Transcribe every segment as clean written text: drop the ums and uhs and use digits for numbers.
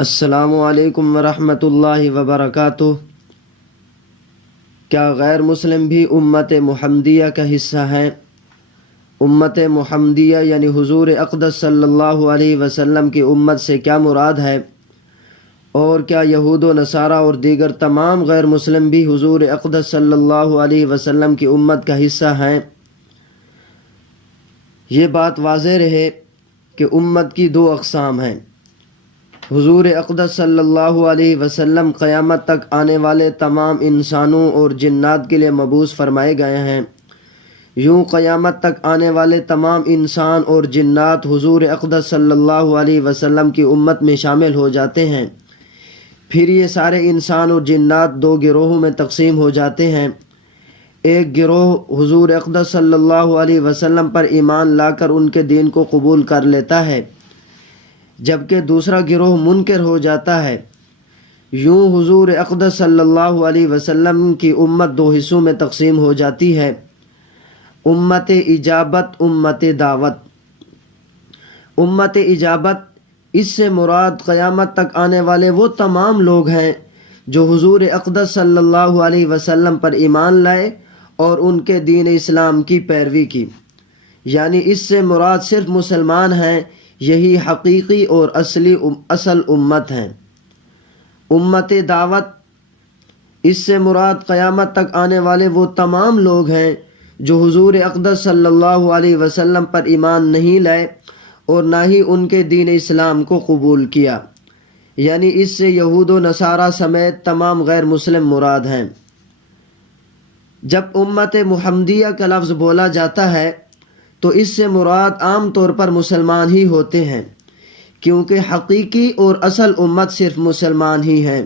السلام علیکم ورحمۃ اللہ وبرکاتہ۔ کیا غیر مسلم بھی امت محمدیہ کا حصہ ہیں؟ امت محمدیہ یعنی حضور اقدس صلی اللہ علیہ وسلم کی امت سے کیا مراد ہے؟ اور کیا یہود و نصارہ اور دیگر تمام غیر مسلم بھی حضور اقدس صلی اللہ علیہ وسلم کی امت کا حصہ ہیں؟ یہ بات واضح رہے کہ امت کی دو اقسام ہیں۔ حضور اقدس صلی اللہ علیہ وسلم قیامت تک آنے والے تمام انسانوں اور جنات کے لیے مبعوث فرمائے گئے ہیں۔ یوں قیامت تک آنے والے تمام انسان اور جنات حضور اقدس صلی اللہ علیہ وسلم کی امت میں شامل ہو جاتے ہیں۔ پھر یہ سارے انسان اور جنات دو گروہوں میں تقسیم ہو جاتے ہیں۔ ایک گروہ حضور اقدس صلی اللہ علیہ وسلم پر ایمان لا کر ان کے دین کو قبول کر لیتا ہے، جبکہ دوسرا گروہ منکر ہو جاتا ہے۔ یوں حضور اقدس صلی اللہ علیہ وسلم کی امت دو حصوں میں تقسیم ہو جاتی ہے: امت اجابت، امت دعوت۔ امت اجابت، اس سے مراد قیامت تک آنے والے وہ تمام لوگ ہیں جو حضور اقدس صلی اللہ علیہ وسلم پر ایمان لائے اور ان کے دین اسلام کی پیروی کی، یعنی اس سے مراد صرف مسلمان ہیں۔ یہی حقیقی اور اصل امت ہیں۔ امت دعوت، اس سے مراد قیامت تک آنے والے وہ تمام لوگ ہیں جو حضور اقدس صلی اللہ علیہ وسلم پر ایمان نہیں لائے اور نہ ہی ان کے دین اسلام کو قبول کیا، یعنی اس سے یہود و نصارہ سمیت تمام غیر مسلم مراد ہیں۔ جب امت محمدیہ کا لفظ بولا جاتا ہے تو اس سے مراد عام طور پر مسلمان ہی ہوتے ہیں، کیونکہ حقیقی اور اصل امت صرف مسلمان ہی ہیں۔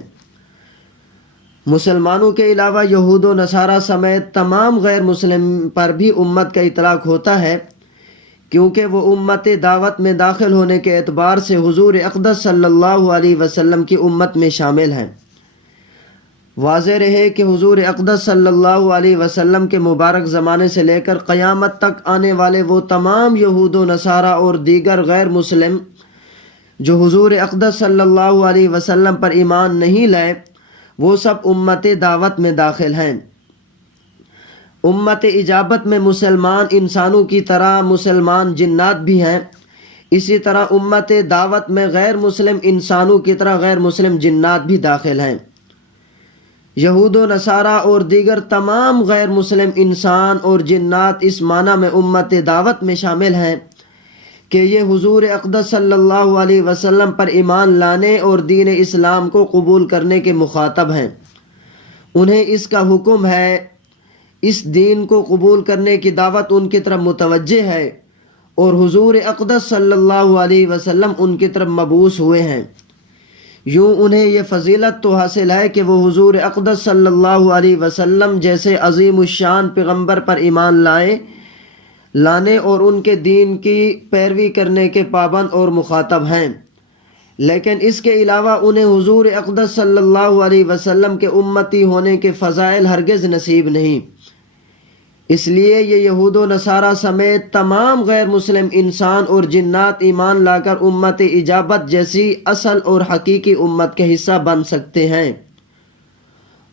مسلمانوں کے علاوہ یہود و نصارہ سمیت تمام غیر مسلم پر بھی امت کا اطلاق ہوتا ہے، کیونکہ وہ امت دعوت میں داخل ہونے کے اعتبار سے حضور اقدس صلی اللہ علیہ وسلم کی امت میں شامل ہیں۔ واضح رہے کہ حضور اقدس صلی اللہ علیہ وسلم کے مبارک زمانے سے لے کر قیامت تک آنے والے وہ تمام یہود و نصارہ اور دیگر غیر مسلم جو حضور اقدس صلی اللہ علیہ وسلم پر ایمان نہیں لائے، وہ سب امت دعوت میں داخل ہیں۔ امت اجابت میں مسلمان انسانوں کی طرح مسلمان جنات بھی ہیں، اسی طرح امت دعوت میں غیر مسلم انسانوں کی طرح غیر مسلم جنات بھی داخل ہیں۔ یہود و نصارہ اور دیگر تمام غیر مسلم انسان اور جنات اس معنی میں امت دعوت میں شامل ہیں کہ یہ حضور اقدس صلی اللہ علیہ وسلم پر ایمان لانے اور دین اسلام کو قبول کرنے کے مخاطب ہیں۔ انہیں اس کا حکم ہے، اس دین کو قبول کرنے کی دعوت ان کی طرف متوجہ ہے، اور حضور اقدس صلی اللہ علیہ وسلم ان کی طرف مبعوث ہوئے ہیں۔ یوں انہیں یہ فضیلت تو حاصل ہے کہ وہ حضور اقدس صلی اللہ علیہ وسلم جیسے عظیم الشان پیغمبر پر ایمان لانے اور ان کے دین کی پیروی کرنے کے پابند اور مخاطب ہیں، لیکن اس کے علاوہ انہیں حضور اقدس صلی اللہ علیہ وسلم کے امتی ہونے کے فضائل ہرگز نصیب نہیں۔ اس لیے یہ یہود و نصارہ سمیت تمام غیر مسلم انسان اور جنات ایمان لا کر امت اجابت جیسی اصل اور حقیقی امت کے حصہ بن سکتے ہیں،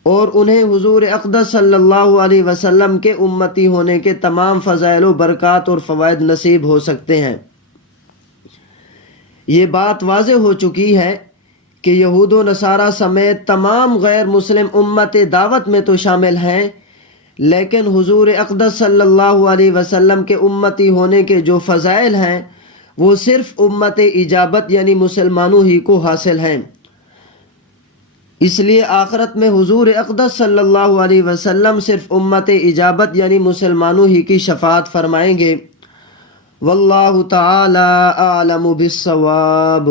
اور انہیں حضور اقدس صلی اللہ علیہ وسلم کے امتی ہونے کے تمام فضائل و برکات اور فوائد نصیب ہو سکتے ہیں۔ یہ بات واضح ہو چکی ہے کہ یہود و نصارہ سمیت تمام غیر مسلم امت دعوت میں تو شامل ہیں، لیکن حضور اقدس صلی اللہ علیہ وسلم کے امتی ہونے کے جو فضائل ہیں وہ صرف امت اجابت یعنی مسلمانوں ہی کو حاصل ہیں۔ اس لیے آخرت میں حضور اقدس صلی اللہ علیہ وسلم صرف امت اجابت یعنی مسلمانوں ہی کی شفاعت فرمائیں گے۔ واللہ تعالی اعلم بالصواب۔